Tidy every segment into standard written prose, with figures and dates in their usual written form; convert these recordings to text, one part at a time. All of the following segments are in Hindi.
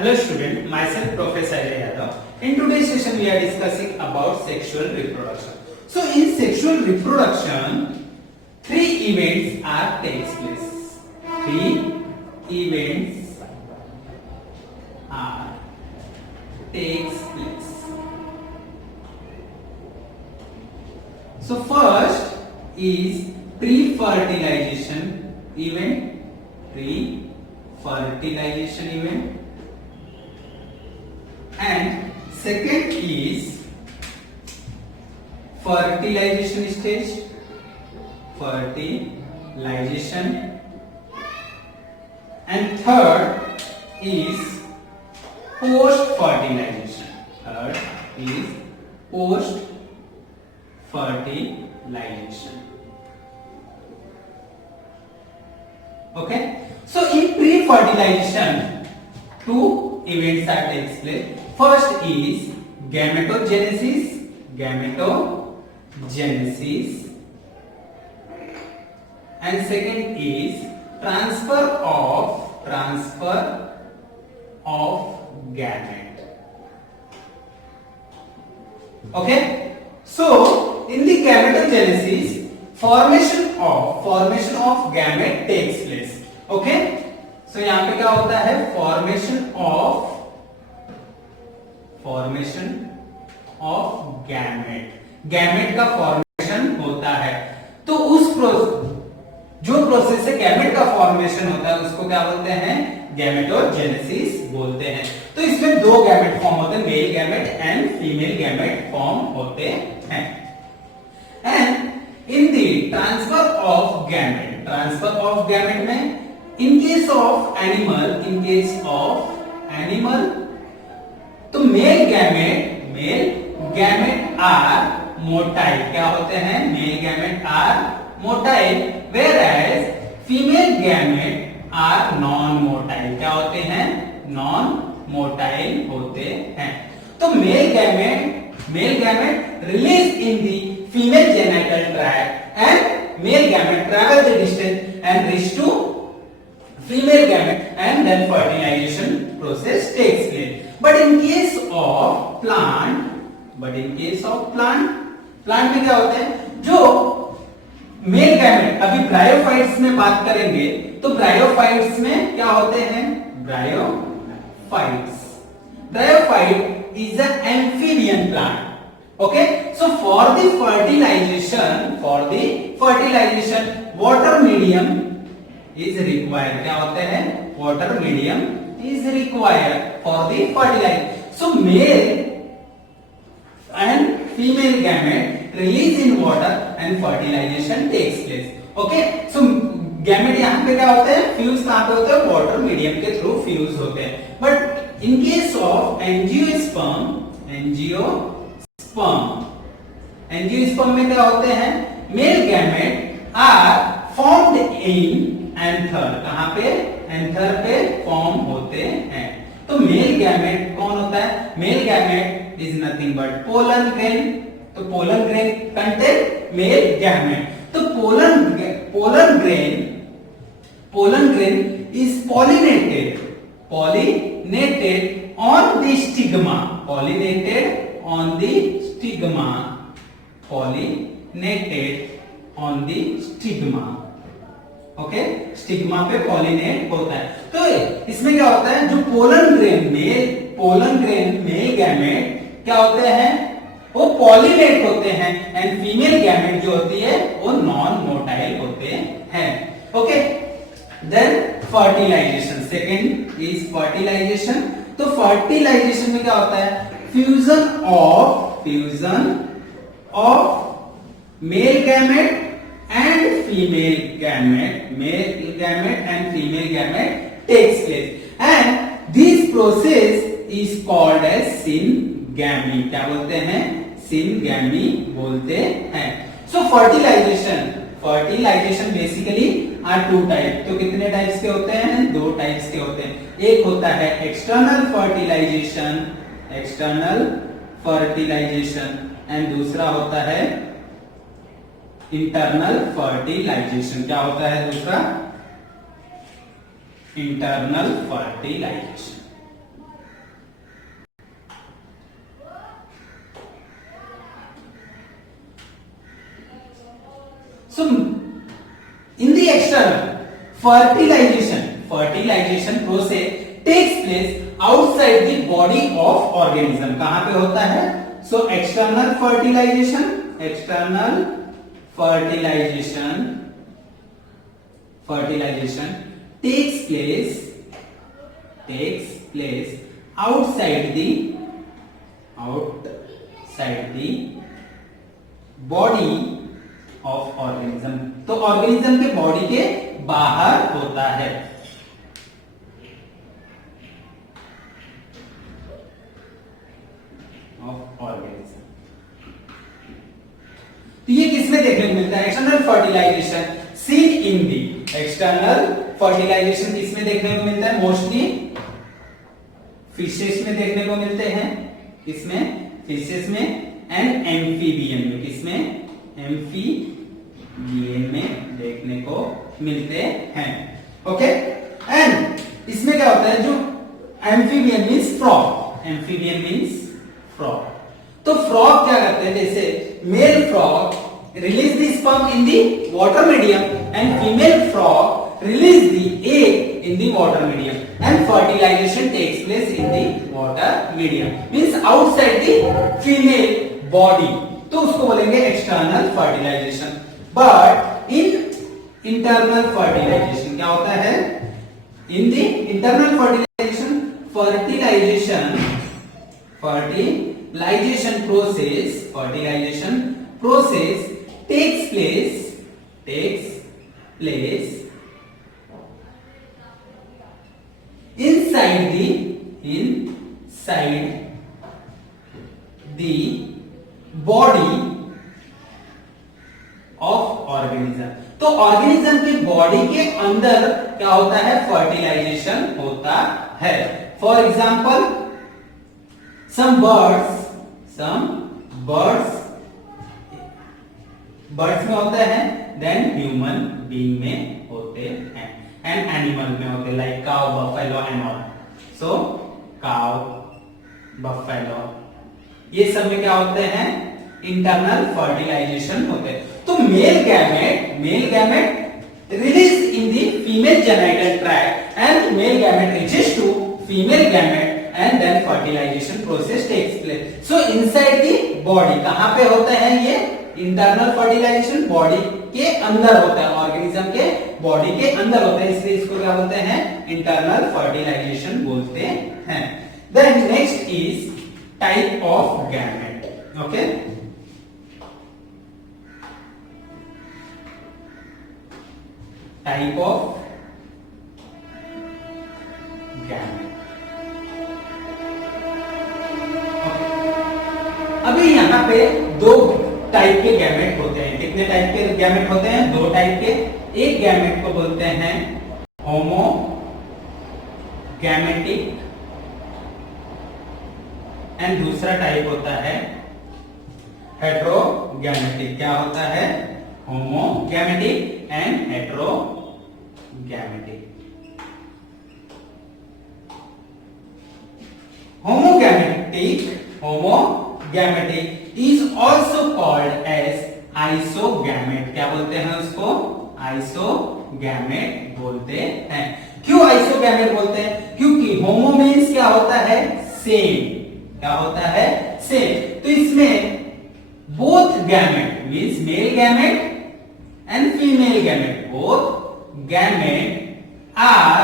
Hello student, myself Professor Yadav. In today's session we are discussing about sexual reproduction. So in sexual reproduction, three events are takes place. Three events are takes place. So first is pre-fertilization event. Pre-fertilization event. And second is fertilization stage. Fertilization. And third is post-fertilization. Third is post-fertilization. Okay. So in pre-fertilization, two events are takes place. First is gametogenesis. Gametogenesis. And second is transfer of gamete. Okay. So in the gametogenesis, formation of gamete takes place. Okay. So यहाँ पे क्या होता है? formation of gamete. गैमेट का फॉर्मेशन होता है. तो उस जो प्रोसेस से गैमेट का फॉर्मेशन होता है उसको क्या बोलते हैं? गैमेटोजेनेसिस बोलते हैं. तो इसमें दो गैमेट फॉर्म होते हैं, male gamete and female gamete form होते हैं. And in the transfer of gamete में in case of animal तो मेल गैमेट आर मोटाइल. क्या होते हैं? Male gamete are motile, whereas female gamete are non motile. क्या होते हैं? नॉन मोटाइल होते हैं. तो male gamete release in the female genital tract and male gamete travel the distance and reach to female gamete and then fertilization process takes place. But in case of plant में क्या होते हैं? जो मेल गैमेट, अभी ब्रायोफाइट्स में बात करेंगे तो ब्रायोफाइट्स में क्या होते हैं? Bryophyte is an amphibian plant. Okay, so for the fertilization water medium is required. क्या होते हैं? Water medium is required for the fertilization. So male and female gamete release in water and fertilization takes place. Okay, so gamete यहाँ पे क्या होते हैं? Fuse कहाँ पे होते हैं? Water medium के through fuse होते हैं. But in case of angiosperm में क्या होते हैं? Male gamete are formed in anther. कहां पे? एंथर पे फॉर्म होते हैं. तो मेल गैमेट कौन होता है? Male gamete is nothing but pollen grain. तो pollen grain contain male gamete. तो pollen grain is pollinated on the stigma. Okay, stigma पे पॉलिनेट होता है. तो इसमें क्या होता है? जो पोलन ग्रेन मेल गैमेट क्या होते हैं? वो पॉलिनेट होते हैं एंड फीमेल गैमेट जो होती है वो नॉन मोटाइल होते हैं. Okay, then fertilization. Second is fertilization. तो फर्टिलाइजेशन में क्या होता है? Fusion of male gamete and female gamete takes place, and this process is called as syngamy. क्या बोलते हैं? syngamy बोलते हैं. So fertilization basically are two types. तो कितने टाइप्स के होते हैं? दो टाइप्स के होते हैं. एक होता है external fertilization and दूसरा होता है इंटरनल फर्टिलाइजेशन. क्या होता है दूसरा? Internal fertilization. So in the external, fertilization process takes place outside the body of organism. कहां पे होता है? So external fertilization takes place outside the body of organism. तो ऑर्गेनिज्म के बॉडी के बाहर होता है. Of organism. तो ये किसमें देखने को मिलता है? External fertilization seen in the. External fertilization किसमें देखने को मिलता है? मोस्टली फिशेस में देखने को मिलते हैं. किसमें? फिशेस में एंड एम्फीबियन में. किसमें? एम्फीबियन में देखने को मिलते हैं. ओके. एंड इसमें क्या होता है? जो एम्फीबियन मींस फ्रॉग. तो फ्रॉग क्या करते हैं? जैसे male frog release the sperm in the water medium and female frog release the egg in the water medium and fertilization takes place in the water medium, means outside the female body. तो उसको बोलेंगे external fertilization. But in internal fertilization क्या होता है? In the internal fertilization process takes place inside the body of organism. तो ऑर्गेनिज्म की बॉडी के अंदर क्या होता है? फर्टिलाइजेशन होता है. फॉर एग्जाम्पल some birds में होते हैं, देन ह्यूमन बीइंग में होते हैं एंड एनिमल में होते हैं, like cow, buffalo and all. So cow, buffalo, ये सब में क्या होते हैं? इंटरनल फर्टिलाइजेशन होते हैं. तो male gamete release in the female genital tract and male gamete reaches to female gamete and then fertilization process takes place. So inside the body. कहां पे होता है ये? इंटरनल फर्टिलाइजेशन बॉडी के अंदर होता है, ऑर्गेनिज्म के बॉडी के अंदर होता है, इसलिए इसको क्या बोलते हैं? इंटरनल फर्टिलाइजेशन बोलते हैं. Then next is type of gamete. Okay. Type of gamete. अभी यहां पे दो टाइप के गैमेट होते हैं. कितने टाइप के गैमेट होते हैं? दो टाइप के. एक गैमेट को बोलते हैं होमोगैमेटिक एंड दूसरा टाइप होता है हेटेरोगैमेटिक. क्या होता है? Homogametic and heterogametic. Homogamitic is also called as isogamete. क्या बोलते हैं उसको? आइसोगैमेट बोलते हैं. क्यों आइसोगैमेट बोलते हैं? क्योंकि होमो मीन्स क्या होता है? सेम. क्या होता है? सेम. तो इसमें both gamete means male gamete and female gamete, both gamete are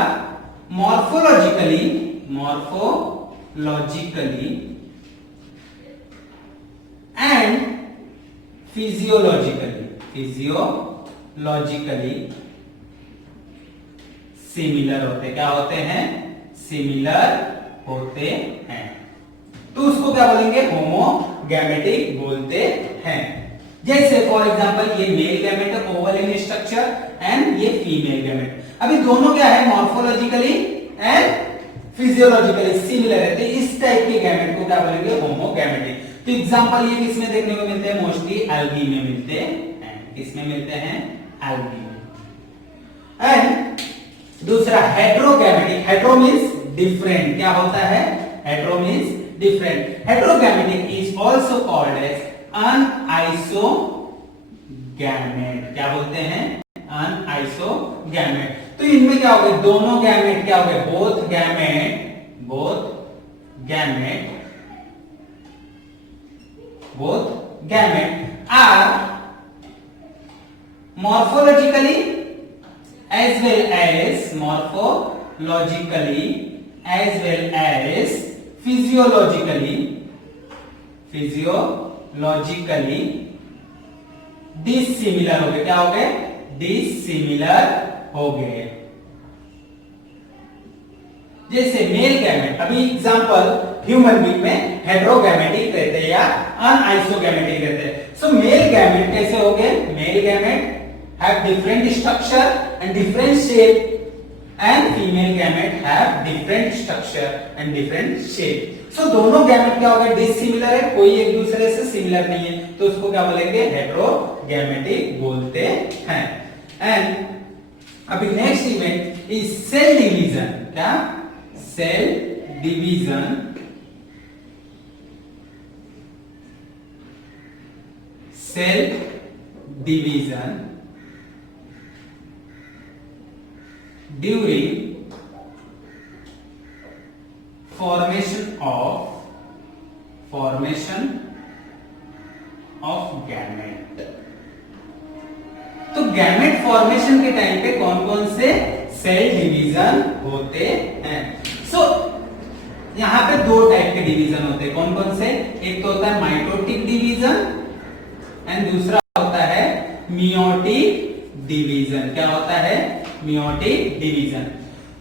morphologically and physiologically similar होते. क्या होते हैं? सिमिलर होते हैं. तो उसको क्या बोलेंगे? होमोगैमेटिक बोलते हैं. जैसे फॉर एग्जांपल ये मेल गैमेट है, ओवल इन स्ट्रक्चर, एंड ये फीमेल गैमेट. अभी दोनों क्या है? मॉर्फोलॉजिकली एंड फिजियोलॉजिकली सिमिलर है. तो इस टाइप के गैमेट को क्या बोलेंगे? होमोगैमेटिक. तो एग्जांपल ये किसमें देखने को मिलते हैं? मोस्टली एल्गी में मिलते हैं. किसमें मिलते हैं? एल्गी में. एंड दूसरा हेटेरोगैमेटिक. Hetero means different. क्या होता है? Hetero means different. Heterogametic is also called as anisogametic gamete. क्या बोलते हैं? अनआइसोगैमेट। तो इनमें क्या हो गए? दोनों गैमेट क्या हो गए? Both gamete are morphologically as well as physiologically dissimilar हो गए। क्या हो गए? डिसिमिलर हो गए। जैसे मेल गैमेट, अभी एग्जांपल ह्यूमन बीइंग में हेटेरोगैमेटिक रहते हैं या अनआइसोगैमेटिक रहते हैं। सो मेल गैमेट कैसे हो गए? Male gamete have different structure and different shape and female gamete have different structure and different shape. So दोनों गैमेट क्या हो गए? डिसिमिलर है, कोई एक दूसरे से सिमिलर नहीं है, तो उसको क्या बोलेंगे? हेटेरोगैमेटिक बोलते हैं। एंड अभी next event is cell division. क्या? Cell division. During formation of gamete। तो गैमेट फॉर्मेशन के टाइम पे कौन कौन से सेल डिवीजन होते हैं? सो यहां पे दो टाइप के डिवीजन होते हैं। कौन कौन से? एक तो होता है माइटोटिक डिवीजन एंड दूसरा होता है मियोटिक डिवीजन। क्या होता है? Meiotic division.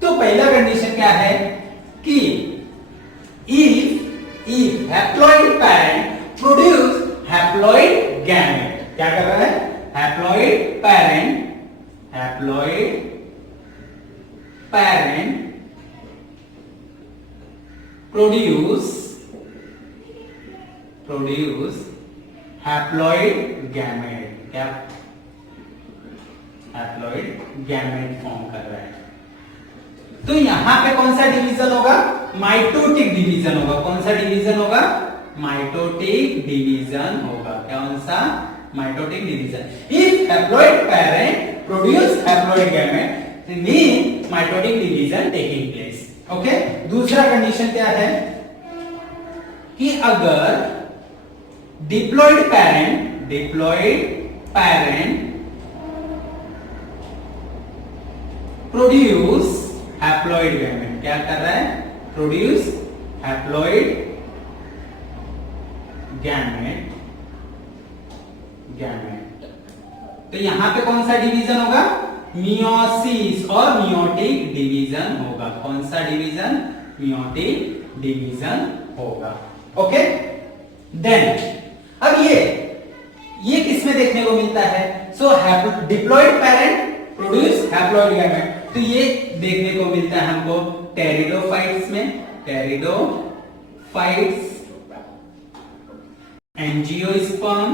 तो पहला कंडीशन क्या है कि if haploid parent produce haploid gamete. क्या कर रहा है? Haploid parent produce haploid gamete. क्या? हैप्लॉइड गैमेट फॉर्म कर रहा है। तो यहां पे कौन सा डिवीजन होगा? माइटोटिक डिवीजन होगा। कौन सा डिवीजन होगा? माइटोटिक डिवीजन होगा। कौन सा? Mitotic division. If haploid parent produce haploid gamete mean mitotic division taking place. Okay. दूसरा कंडीशन क्या है कि अगर diploid parent produce haploid gamete. क्या कर रहा है? Produce haploid gamete. तो यहां पे कौन सा डिवीजन होगा? मियोसिस और मियोटिक डिवीजन होगा। कौन सा डिवीजन? मियोटिक डिवीजन होगा। ओके। देन अब ये किसमें देखने को मिलता है? So diploid parent produce haploid gamete. तो ये देखने को मिलता है हमको टेरिडोफाइट्स में। Angiosperm,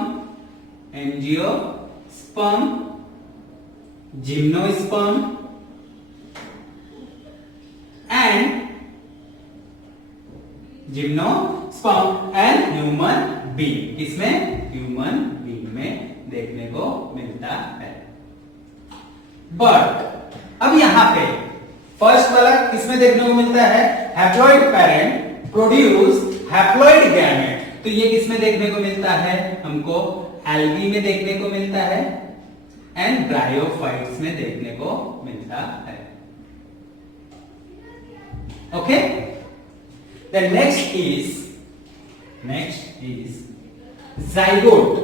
gymnosperm and human being. इसमें ह्यूमन बीइंग में देखने को मिलता है। बट अब यहां पे फर्स्ट वाला किसमें देखने को मिलता है? Haploid parent produce haploid gamete. तो ये किसमें देखने को मिलता है? हमको एल्गी में देखने को मिलता है एंड ब्रायोफाइट्स में देखने को मिलता है। Okay. The next is zygote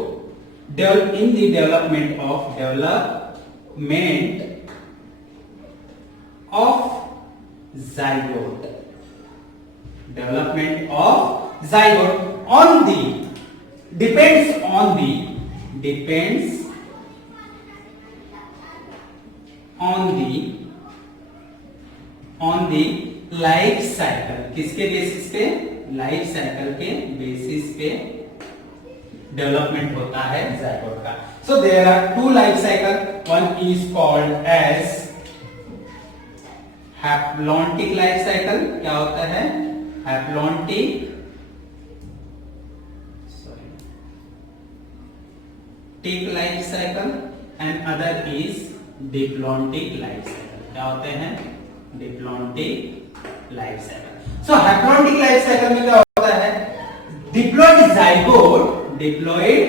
in the development of zygote depends on the life cycle. किसके बेसिस पे? लाइफ साइकिल के बेसिस पे डेवलपमेंट होता है जायगोट का। So there are two life cycle. One is called as haplontic life cycle. क्या होता है? Life cycle and other is diplontic life cycle. क्या होते हैं? Diplontic life cycle. So haplontic life cycle में क्या होता है? डिप्लॉइड जाइगोट, डिप्लॉइड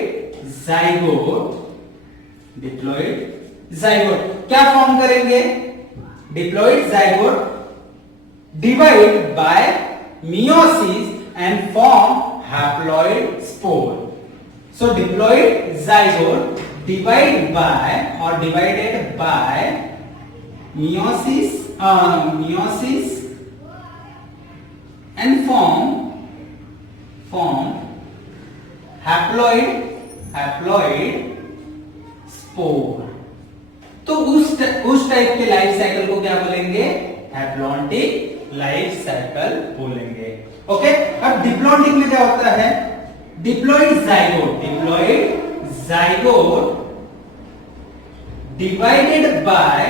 जाइगोट क्या फॉर्म करेंगे? Diploid zygote divide by meiosis and form haploid spore. So diploid zygote divided by meiosis and form haploid spore. तो उस टाइप के लाइफ साइकिल को क्या बोलेंगे? हैप्लॉन्टिक लाइफ साइकिल बोलेंगे। ओके, अब डिप्लॉन्टिक में क्या होता है? Diploid zygote divided by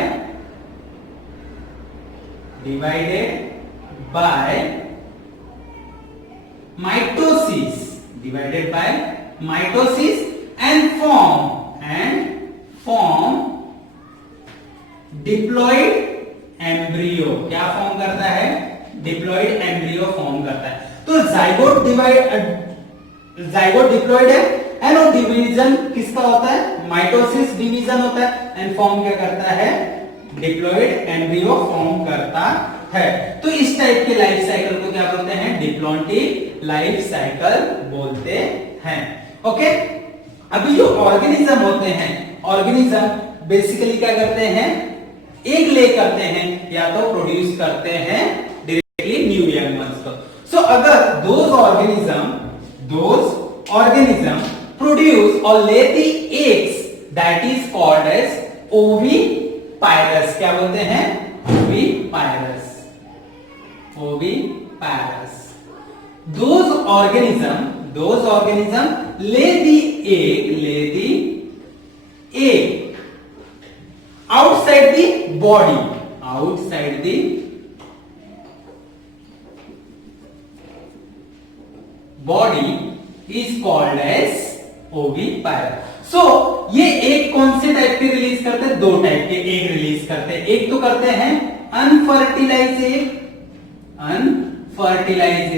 mitosis and form diploid embryo. क्या फॉर्म करता है? डिप्लॉइड एम्ब्रियो फॉर्म करता है। तो जाइगोट डिप्लॉइड है एंड वो डिवीजन किसका होता है? माइटोसिस डिवीजन होता है एंड फॉर्म क्या करता है? डिप्लॉइड एम्ब्रियो फॉर्म करता है। तो इस टाइप के लाइफ साइकिल को क्या बोलते हैं? डिप्लॉन्टिक लाइफ साइकिल बोलते हैं। ओके, अभी जो ऑर्गेनिज्म होते हैं, ऑर्गेनिज्म बेसिकली क्या करते हैं? एग ले करते हैं या तो प्रोड्यूस करते हैं डायरेक्टली न्यू यंग वंस को। सो अगर दोज ऑर्गेनिज्म प्रोड्यूस और lay the eggs, that is called as oviparous. क्या बोलते हैं? Oviparous. Those organism lay the egg outside the body is called as oviparous. So ये एक कौन से टाइप के रिलीज करते हैं? दो टाइप के एग रिलीज करते हैं। एक तो करते हैं unfertilized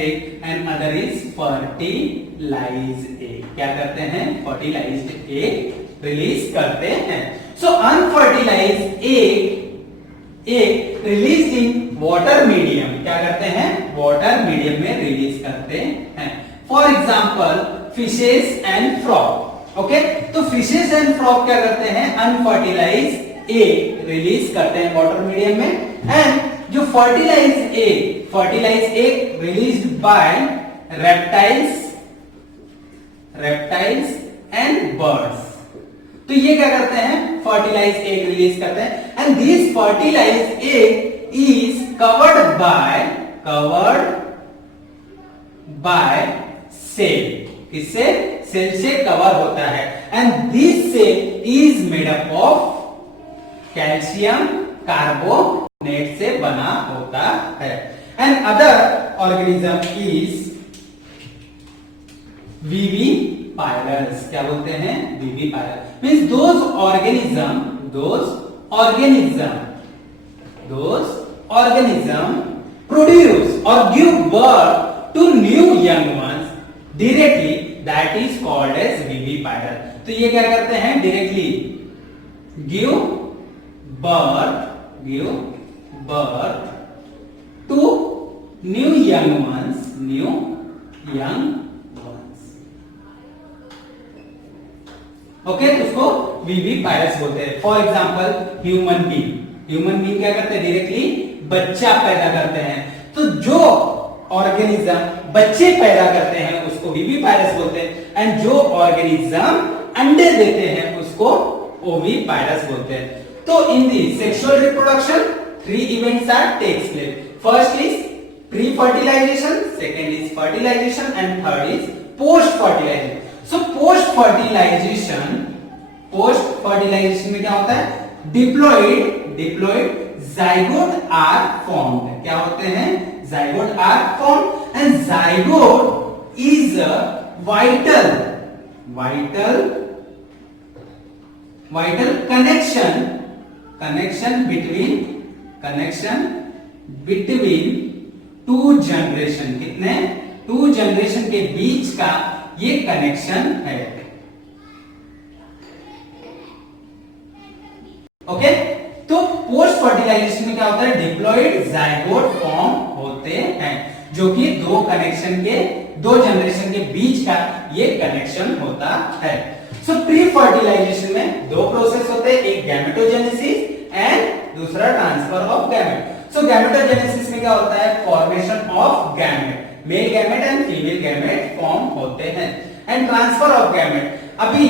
egg and other is fertilized egg. क्या करते हैं? फर्टिलाइज्ड एग रिलीज करते हैं। So unfertilized egg released in water medium क्या करते हैं? water medium में रिलीज करते हैं। For example fishes and frog। Okay, तो फिशेस एंड फ्रॉग क्या करते हैं? अनफर्टिलाइज्ड एग रिलीज करते हैं वाटर मीडियम में। एंड जो fertilized egg released by reptiles and birds. तो ये क्या करते हैं? फर्टिलाइज्ड एग रिलीज करते हैं and this fertilized egg is covered by shell. किससे? सेल से कवर होता है and this shell is made up of calcium carbonate से बना होता है। And other organism is viviparous. क्या बोलते हैं? विविपायरस means those organism produce or give birth to new young ones directly, that is called as viviparous. तो ये क्या करते हैं? directly give birth to new young ones. Okay, तो उसको विविपायरस बोलते हैं। फॉर एग्जाम्पल ह्यूमन बीइंग क्या करते हैं? डायरेक्टली बच्चा पैदा करते हैं। तो जो ऑर्गेनिज्म बच्चे पैदा करते हैं उसको विविपायरस बोलते हैं एंड जो ऑर्गेनिज्म अंडे देते हैं उसको ओविपायरस बोलते हैं। तो इन दी sexual reproduction 3 events are takes place. First is pre-fertilization, second is fertilization and third is post-fertilization. So post-fertilization में क्या होता है? Diploid zygote are formed. क्या होते हैं? Zygote are formed and zygote is a vital vital connection between two generation, कितने, टू जनरेशन के बीच का ये कनेक्शन है। ओके, तो पोस्ट फर्टिलाइजेशन में क्या होता है, डिप्लॉइड जाइगोट फॉर्म होते हैं, जो कि दो जनरेशन के बीच का ये कनेक्शन होता है। सो प्री फर्टिलाइजेशन में दो प्रोसेस होते हैं, एक गैमेटोजेनेसिस एंड दूसरा transfer of gamete. So gametogenesis में क्या होता है, formation of gamete, male gamete and female gamete form होते हैं। एंड ट्रांसफर ऑफ गैमेट, अभी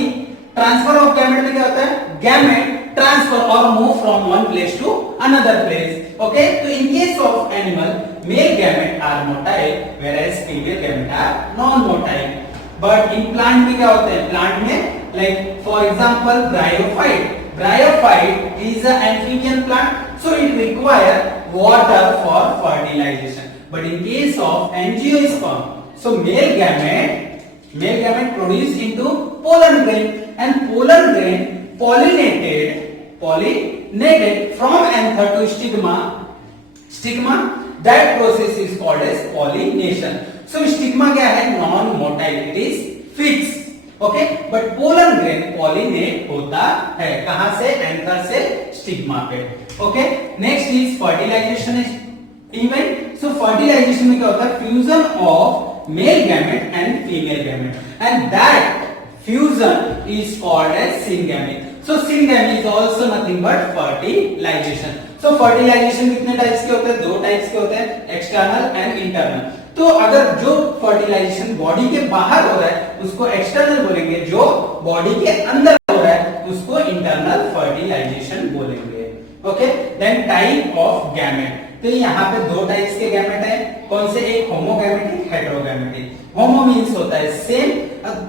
ट्रांसफर ऑफ गैमेट में क्या होता है, गैमेट ट्रांसफर और move from one place to another place. Okay, तो in case of animal male gamete are motile whereas female gamete are non motile. But in plant में क्या होते हैं, प्लांट में like for example bryophyte is a amphibian plant, so it require water for fertilization. But in case of angiosperm, so male gamete produced into pollen grain, and pollen grain pollinated from anther to stigma. That process is called as pollination. So stigma क्या है, non motile, it is fixed. Okay, but pollen grain pollinate होता है, कहां से, एंथर से स्टिग्मा पे। Okay, next is fertilization event. So fertilization में क्या होता है, fusion of male gamete and female gamete, and that fusion is called as syngamy. So syngamy is also nothing but fertilization. So fertilization कितने टाइप्स के होते हैं, दो टाइप्स के होते हैं, एक्सटर्नल एंड इंटरनल। तो अगर जो फर्टिलाइजेशन बॉडी के बाहर हो रहा है उसको एक्सटर्नल बोलेंगे, जो बॉडी के अंदर हो रहा है उसको इंटरनल फर्टिलाइजेशन बोलेंगे। Okay, then type of gamete, तो यहाँ पे दो टाइप्स के गैमेट हैं, कौन से, एक होमोगैमेटिक, हेटेरोगैमेटिक। होमो मींस होता है सेम,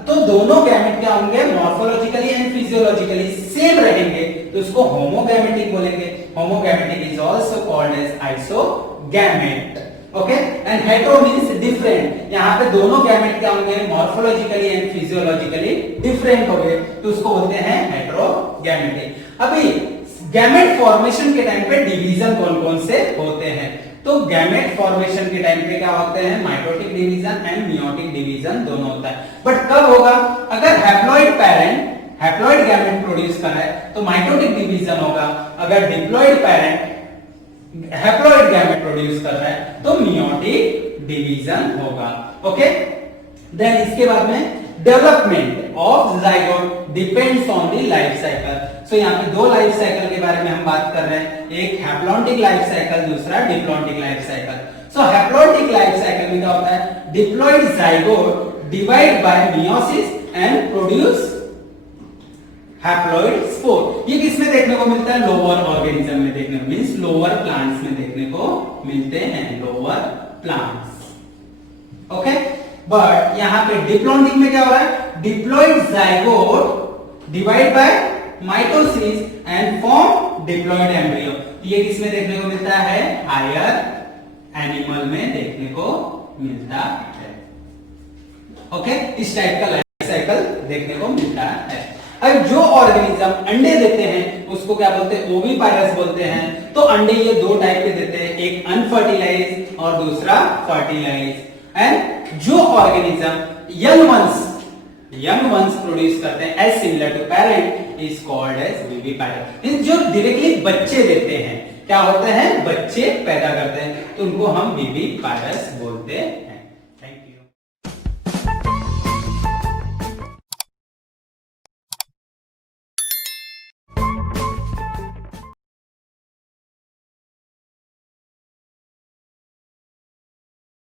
तो दोनों गैमेट क्या होंगे, मॉर्फोलॉजिकली एंड फिजियोलॉजिकली सेम रहेंगे, तो उसको होमोगैमेटिक बोलेंगे। Homogametic is also called as isogamete. Okay, and hetero means different, यहाँ पे दोनों गैमेट क्या होंगे, मॉर्फोलॉजिकली एंड फिजियोलॉजिकली डिफरेंट हो गए, तो उसको बोलते हैं हेटेरोगैमेटिक। अभी गैमेट फॉर्मेशन के टाइम पे डिवीजन कौन कौन से होते हैं, तो गैमेट फॉर्मेशन के टाइम पे क्या होते हैं, mitotic division and meiotic division दोनों होता है। बट कब होगा, अगर हैप्लॉइड गैमेट प्रोड्यूस कर रहा है तो माइटोटिक डिवीजन होगा, अगर diploid parent haploid gamete produce कर रहा है तो मियोटिक डिवीजन होगा। ओके, देन इसके बाद में development of zygote depends on the life cycle. So यहाँ पे दो लाइफ साइकिल के बारे में हम बात कर रहे हैं, एक हैप्लॉन्टिक लाइफ साइकिल, दूसरा diplontic life cycle. So haplontic life cycle में क्या होता है, diploid zygote divide by meiosis and produce haploid spore. ये किसमें देखने को मिलता है, लोअर ऑर्गेनिज्म में देखने को, मींस लोअर प्लांट्स में देखने को मिलते हैं, लोअर प्लांट्स। ओके, बट यहाँ पे डिप्लॉन्टिक में क्या हो रहा है, diploid zygote divide by mitosis and form diploid embryo. ये किसमें देखने को मिलता है, हायर एनिमल में देखने को मिलता है। ओके, इस टाइप का लाइफ साइकिल देखने को मिलता है। अब जो ऑर्गेनिज्म अंडे देते हैं उसको क्या बोलते हैं, ओविपाइरस बोलते हैं। तो अंडे ये दो टाइप के देते हैं, एक अनफर्टिलाइज्ड और दूसरा फर्टिलाइज्ड। एंड जो ऑर्गेनिज्म यंग वंस प्रोड्यूस करते हैं as similar to parent is called as viviparous. जो डायरेक्टली बच्चे देते हैं, क्या होते हैं, बच्चे पैदा करते हैं, तो उनको हम विविपाइरस बोलते हैं।